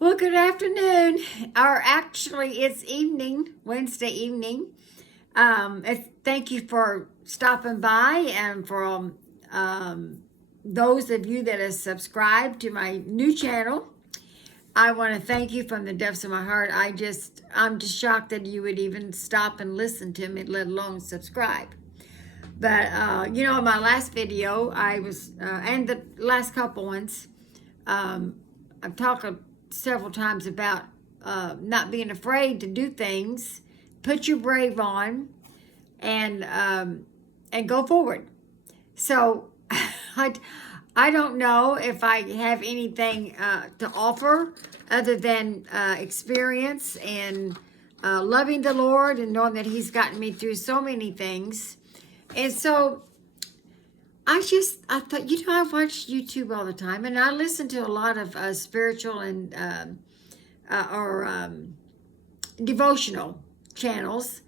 Well, good afternoon. Or actually, it's evening, Wednesday evening. Thank you for stopping by and for those of you that have subscribed to my new channel. I want to thank you from the depths of my heart. I'm just shocked that you would even stop and listen to me, let alone subscribe. But in my last video, and the last couple ones, I've talked several times about not being afraid to do things. Put your brave on, and go forward. So, I I don't know if I have anything to offer other than experience and loving the Lord and knowing that He's gotten me through so many things. And so I thought, I watch YouTube all the time, and I listen to a lot of spiritual and or devotional channels,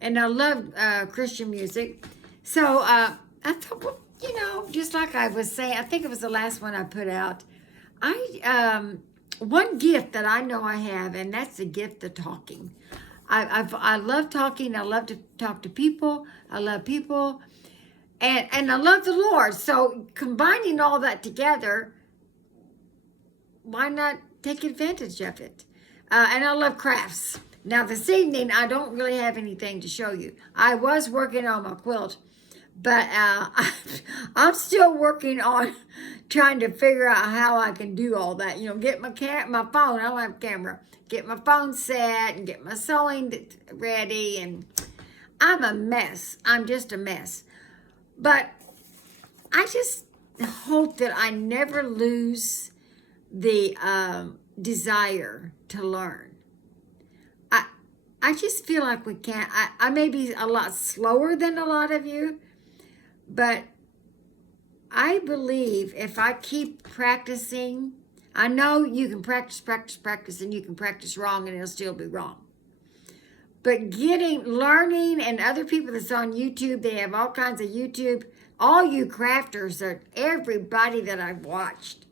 and I love Christian music. So I thought, well, just like I was saying, I think it was the last one I put out. One gift that I know I have, and that's the gift of talking. I love talking. I love to talk to people. I love people. And I love the Lord. So combining all that together, why not take advantage of it? And I love crafts. Now this evening, I don't really have anything to show you. I was working on my quilt, but I'm still working on trying to figure out how I can do all that. Get my phone. I don't have a camera. Get my phone set and get my sewing ready. And I'm a mess. I'm just a mess. But I just hope that I never lose the desire to learn. I just feel like we can't. I may be a lot slower than a lot of you, but I believe if I keep practicing, I know you can practice, and you can practice wrong and it'll still be wrong. But learning, and other people that's on YouTube, they have all kinds of YouTube. All you crafters, everybody that I've watched,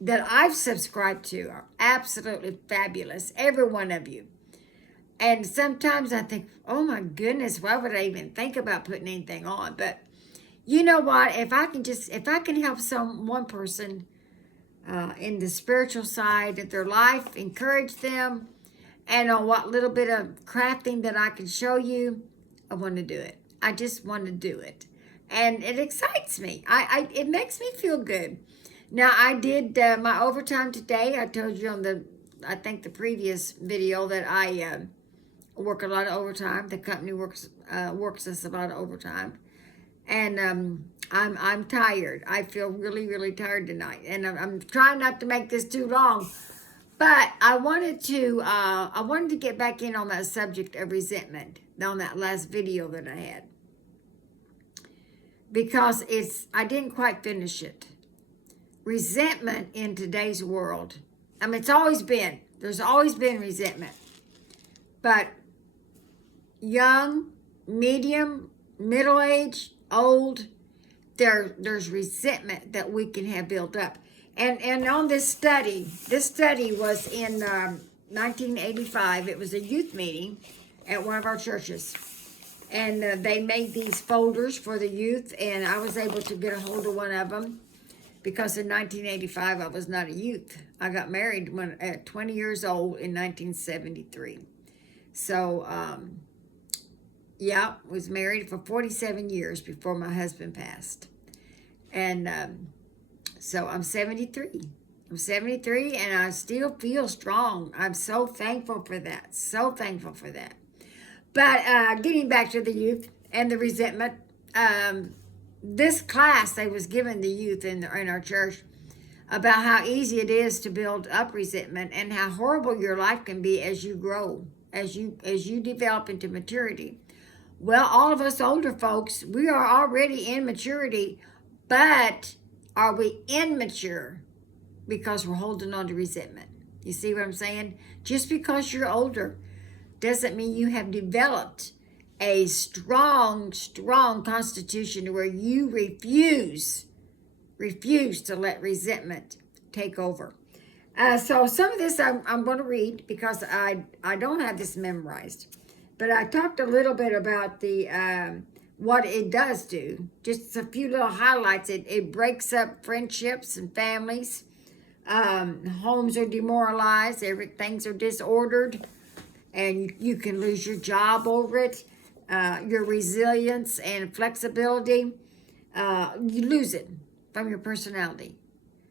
that I've subscribed to, are absolutely fabulous. Every one of you. And sometimes I think, oh my goodness, why would I even think about putting anything on? But you know what? If I can help one person in the spiritual side of their life, encourage them, and on what little bit of crafting that I can show you, I want to do it. I just want to do it. And it excites me. It makes me feel good. Now, I did my overtime today. I told you on the previous video that I work a lot of overtime. The company works us a lot of overtime. And I'm tired. I feel really, really tired tonight. And I'm trying not to make this too long. But I wanted to get back in on that subject of resentment on that last video that I had, because I didn't quite finish it. Resentment in today's world, there's always been resentment, but young, medium, middle-aged, old, there's resentment that we can have built up. And on this study was in 1985. It was a youth meeting at one of our churches. And they made these folders for the youth, and I was able to get a hold of one of them because in 1985 I was not a youth. I got married at 20 years old in 1973. So, was married for 47 years before my husband passed. And so I'm 73. I'm 73 and I still feel strong. I'm so thankful for that. So thankful for that. But getting back to the youth and the resentment, this class they was giving the youth in our church about how easy it is to build up resentment and how horrible your life can be as you grow, as you develop into maturity. Well, all of us older folks, we are already in maturity, but are we immature because we're holding on to resentment? You see what I'm saying? Just because you're older doesn't mean you have developed a strong constitution where you refuse to let resentment take over. So some of this I'm going to read because I don't have this memorized, but I talked a little bit about the what it does do. Just a few little highlights. It breaks up friendships and families. Homes are demoralized. Things are disordered, and you can lose your job over it. Your resilience and flexibility, you lose it from your personality.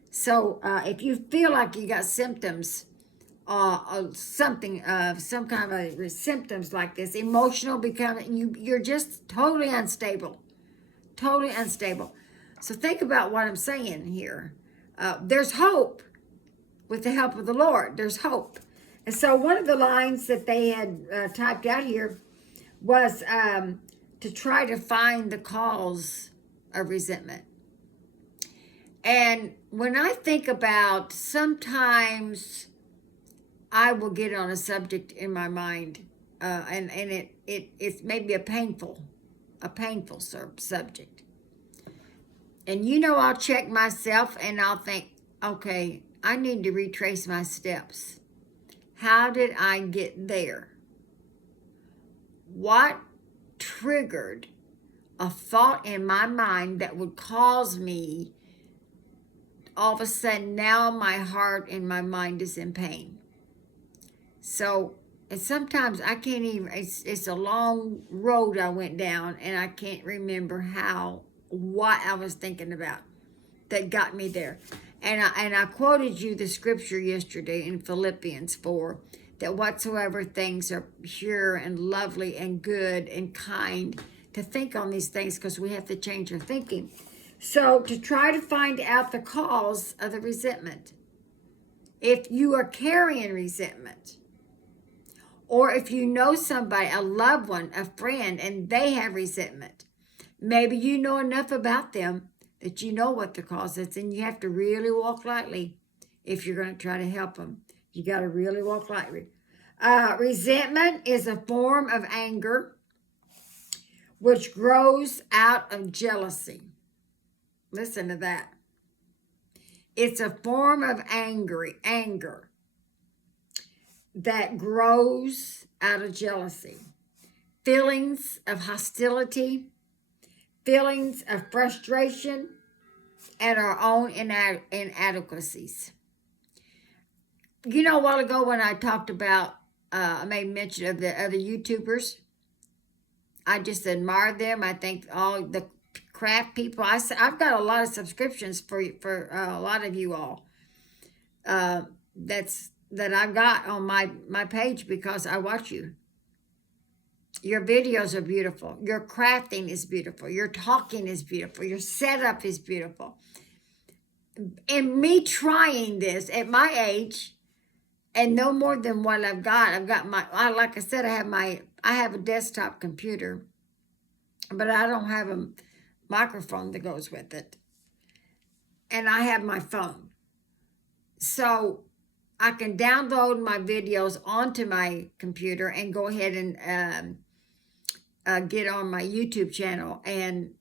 So if you feel like you got symptoms, something of some kind of symptoms like this, emotional becoming, you're just totally unstable. So think about what I'm saying here. There's hope with the help of the Lord. There's hope. And so one of the lines that they had typed out here was to try to find the cause of resentment. And when I think about, sometimes I will get on a subject in my mind, and it's maybe a painful subject. And I'll check myself and I'll think, okay, I need to retrace my steps. How did I get there? What triggered a thought in my mind that would cause me all of a sudden, now my heart and my mind is in pain. So, and sometimes I can't even, it's a long road I went down and I can't remember what I was thinking about that got me there. And I quoted you the scripture yesterday in Philippians 4, that whatsoever things are pure and lovely and good and kind, to think on these things, because we have to change our thinking. So to try to find out the cause of the resentment. If you are carrying resentment, or if you know somebody, a loved one, a friend, and they have resentment, maybe you know enough about them that you know what the cause is, and you have to really walk lightly if you're going to try to help them. You got to really walk lightly. Resentment is a form of anger which grows out of jealousy. Listen to that. It's a form of anger that grows out of jealousy. Feelings of hostility, feelings of frustration at our own inadequacies. A while ago when I talked about, I made mention of the other YouTubers. I just admire them. I think all the craft people. I've got a lot of subscriptions for a lot of you all. That I've got on my page because I watch you. Your videos are beautiful. Your crafting is beautiful. Your talking is beautiful. Your setup is beautiful. And me trying this at my age, and no more than what I've got like I said, I have a desktop computer, but I don't have a microphone that goes with it. And I have my phone. So I can download my videos onto my computer and go ahead and get on my YouTube channel and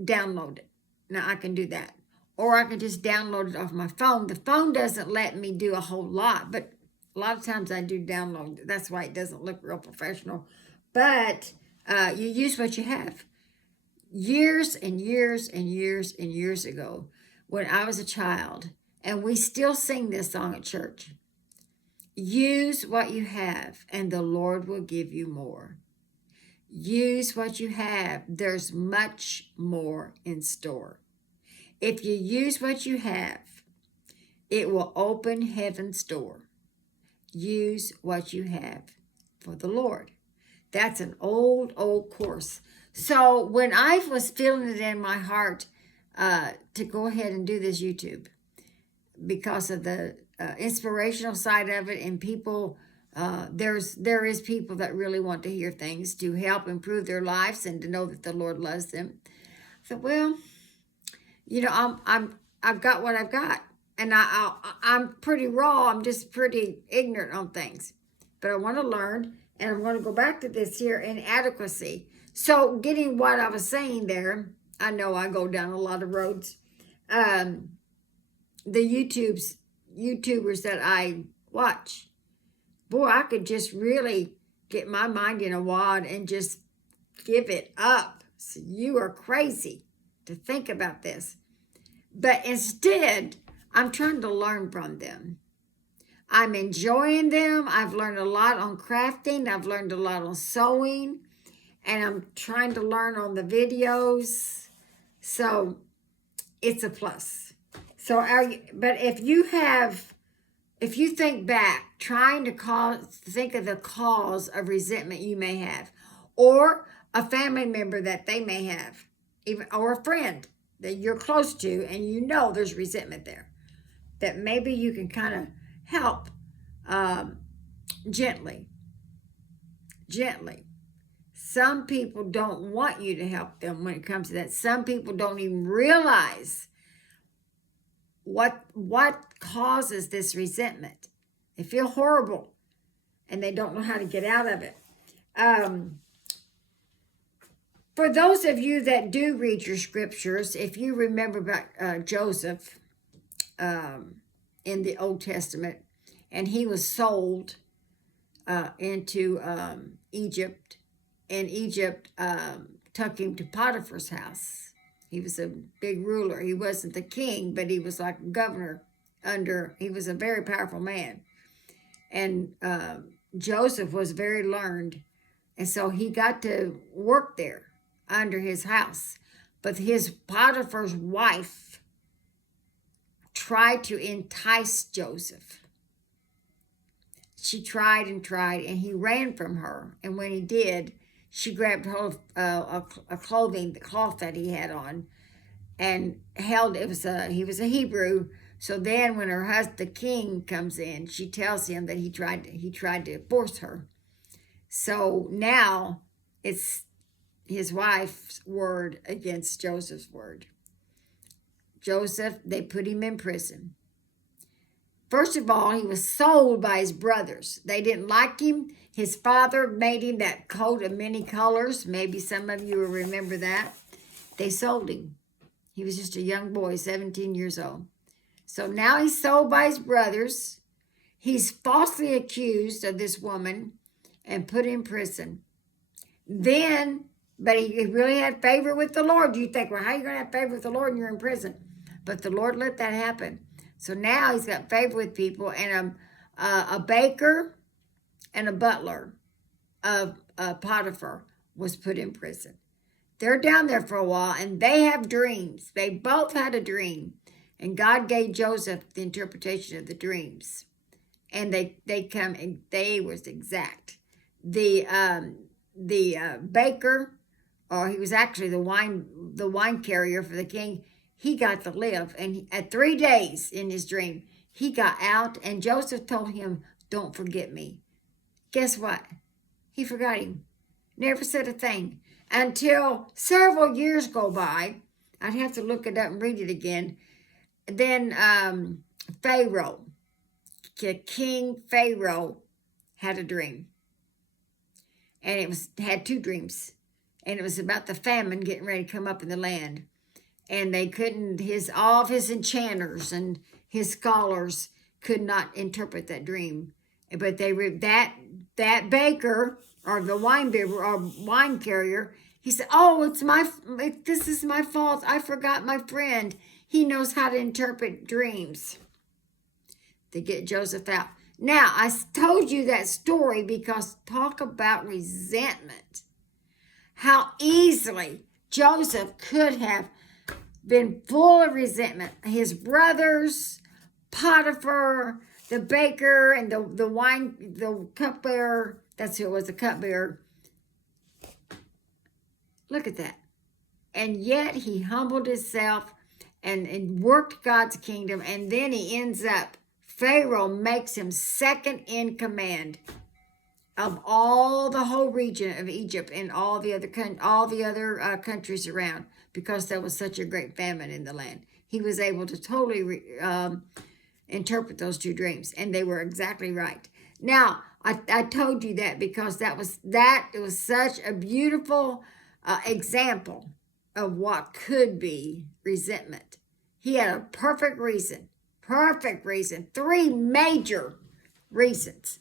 download it. Now I can do that. Or I can just download it off my phone. The phone doesn't let me do a whole lot, but a lot of times I do download it. That's why it doesn't look real professional. But you use what you have. Years and years and years and years ago, when I was a child, and we still sing this song at church. Use what you have, and the Lord will give you more. Use what you have. There's much more in store. If you use what you have, it will open heaven's door. Use what you have for the Lord. That's an old course. So when I was feeling it in my heart to go ahead and do this YouTube, because of the inspirational side of it, and people, there is people that really want to hear things to help improve their lives and to know that the Lord loves them. So, well, I've got what I've got, and I'm pretty raw. I'm just pretty ignorant on things, but I want to learn, and I'm going to go back to this here, inadequacy. So getting what I was saying there, I know I go down a lot of roads. The YouTubes, YouTubers that I watch. Boy, I could just really get my mind in a wad and just give it up. So you are crazy to think about this. But instead, I'm trying to learn from them. I'm enjoying them. I've learned a lot on crafting. I've learned a lot on sewing. And I'm trying to learn on the videos. So it's a plus. So, but if you think back, trying to think of the cause of resentment you may have, or a family member that they may have, even or a friend that you're close to, and you know there's resentment there, that maybe you can kind of help gently. Some people don't want you to help them when it comes to that. Some people don't even realize what causes this resentment. They feel horrible and they don't know how to get out of it. For those of you that do read your scriptures, if you remember about Joseph in the Old Testament, and he was sold into Egypt, and Egypt took him to Potiphar's house. He was a big ruler. He wasn't the king, but he was like a governor he was a very powerful man. And Joseph was very learned. And so he got to work there under his house. But his Potiphar's wife tried to entice Joseph. She tried, and he ran from her. And when he did, she grabbed hold of the cloth that he had on, and held it. He was a Hebrew. So then when her husband, the king, comes in, she tells him that he tried to force her. So now it's his wife's word against Joseph's word. Joseph, they put him in prison. First of all, he was sold by his brothers. They didn't like him. His father made him that coat of many colors. Maybe some of you will remember that. They sold him. He was just a young boy, 17 years old. So now he's sold by his brothers. He's falsely accused of this woman and put in prison. Then, but he really had favor with the Lord. You think, well, how are you going to have favor with the Lord when you're in prison? But the Lord let that happen. So now he's got favor with people, and a baker and a butler of Potiphar was put in prison. They're down there for a while, and they have dreams. They both had a dream, and God gave Joseph the interpretation of the dreams. And they come, and they was exact. The baker, or he was actually the wine carrier for the king, he got to live. And at 3 days in his dream, he got out, and Joseph told him, "Don't forget me." Guess what? He forgot him. Never said a thing. Until several years go by. I'd have to look it up and read it again. Then Pharaoh, King Pharaoh, had a dream. And it had 2 dreams. And it was about the famine getting ready to come up in the land. And they couldn't, all of his enchanters and his scholars could not interpret that dream. But that baker, or the wine carrier, he said, "Oh, this is my fault. I forgot my friend. He knows how to interpret dreams," to get Joseph out. Now, I told you that story because talk about resentment. How easily Joseph could have been full of resentment. His brothers, Potiphar, the baker, and the cupbearer. That's who it was, the cupbearer. Look at that. And yet he humbled himself and worked God's kingdom. And then he ends up, Pharaoh makes him second in command of all the whole region of Egypt and all the other countries around, because there was such a great famine in the land. He was able to totally interpret those 2 dreams, and they were exactly right. Now, I told you that because it was such a beautiful example of what could be resentment. He had a perfect reason perfect reason. Three major reasons.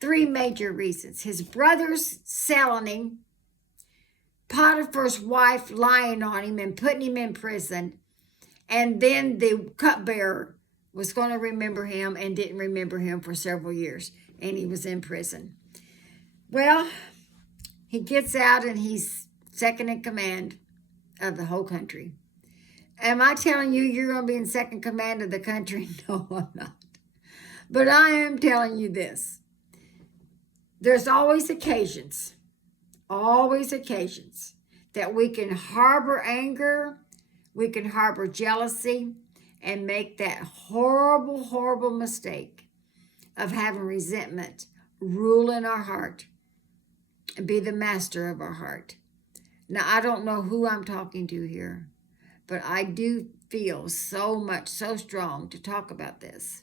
Three major reasons. His brothers selling him, Potiphar's wife lying on him and putting him in prison, and then the cupbearer was going to remember him and didn't remember him for several years, and he was in prison. Well, he gets out and he's second in command of the whole country. Am I telling you you're going to be in second command of the country? No, I'm not. But I am telling you this. There's always occasions that we can harbor anger, we can harbor jealousy, and make that horrible, horrible mistake of having resentment rule in our heart and be the master of our heart. Now, I don't know who I'm talking to here, but I do feel so strong to talk about this.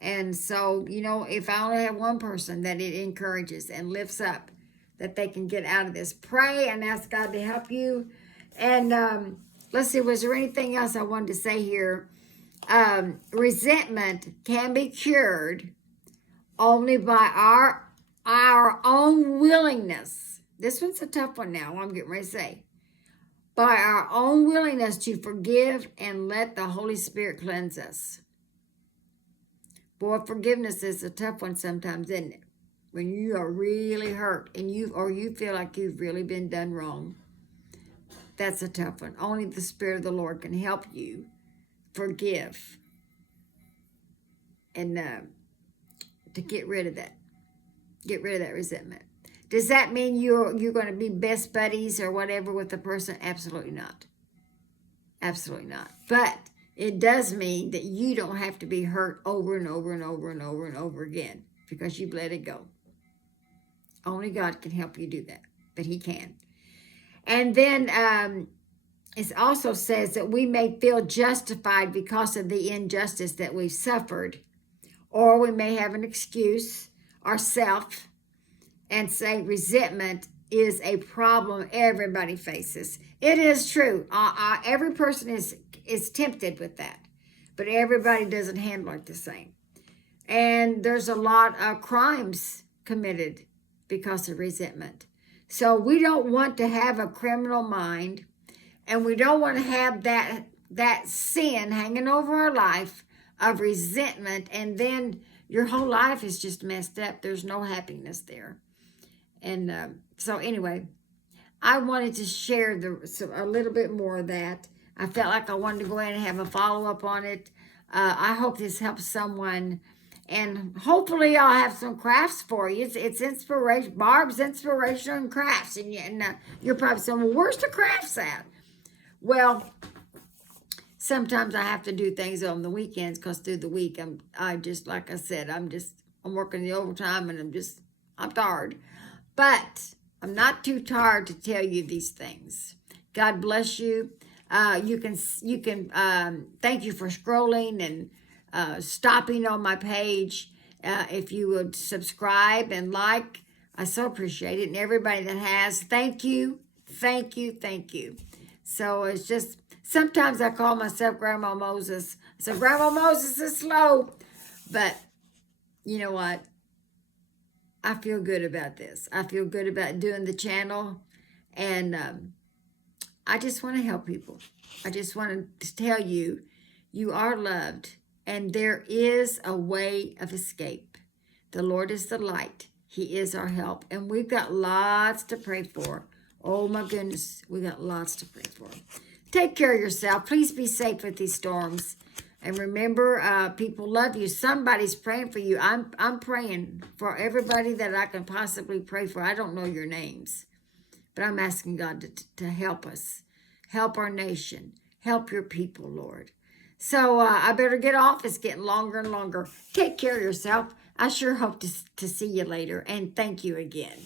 And so, if I only have one person that it encourages and lifts up, that they can get out of this, pray and ask God to help you. And let's see, was there anything else I wanted to say here? Resentment can be cured only by our own willingness. This one's a tough one now, I'm getting ready to say. By our own willingness to forgive and let the Holy Spirit cleanse us. Boy, forgiveness is a tough one sometimes, isn't it? When you are really hurt and you feel like you've really been done wrong. That's a tough one. Only the Spirit of the Lord can help you forgive and to get rid of that. Get rid of that resentment. Does that mean you're going to be best buddies or whatever with the person? Absolutely not. Absolutely not. But it does mean that you don't have to be hurt over and over and over and over and over again because you've let it go. Only God can help you do that, but He can. And then it also says that we may feel justified because of the injustice that we've suffered, or we may have an excuse ourselves and say resentment is a problem everybody faces. It is true. Every person is tempted with that, but everybody doesn't handle it the same. And there's a lot of crimes committed because of resentment. So we don't want to have a criminal mind, and we don't want to have that sin hanging over our life of resentment, and then your whole life is just messed up. There's no happiness there. And so anyway, I wanted to share a little bit more of that. I felt like I wanted to go in and have a follow-up on it. I hope this helps someone. And hopefully I'll have some crafts for you. It's inspiration, Barb's Inspiration and Crafts. And you're probably saying, well, where's the crafts at? Well, sometimes I have to do things on the weekends because through the week, like I said, I'm working the overtime and I'm tired. But I'm not too tired to tell you these things. God bless you. You can thank you for scrolling and stopping on my page. If you would subscribe and like, I so appreciate it. And everybody that has, thank you. So it's just, sometimes I call myself Grandma Moses. So Grandma Moses is slow. But you know what? I feel good about this. I feel good about doing the channel. And I just want to help people. I just want to tell you, you are loved. And there is a way of escape. The Lord is the light. He is our help. And we've got lots to pray for. Oh my goodness, we got lots to pray for. Take care of yourself. Please be safe with these storms. And remember, people love you. Somebody's praying for you. I'm praying for everybody that I can possibly pray for. I don't know your names. But I'm asking God to help us. Help our nation. Help your people, Lord. So I better get off. It's getting longer and longer. Take care of yourself. I sure hope to see you later. And thank you again.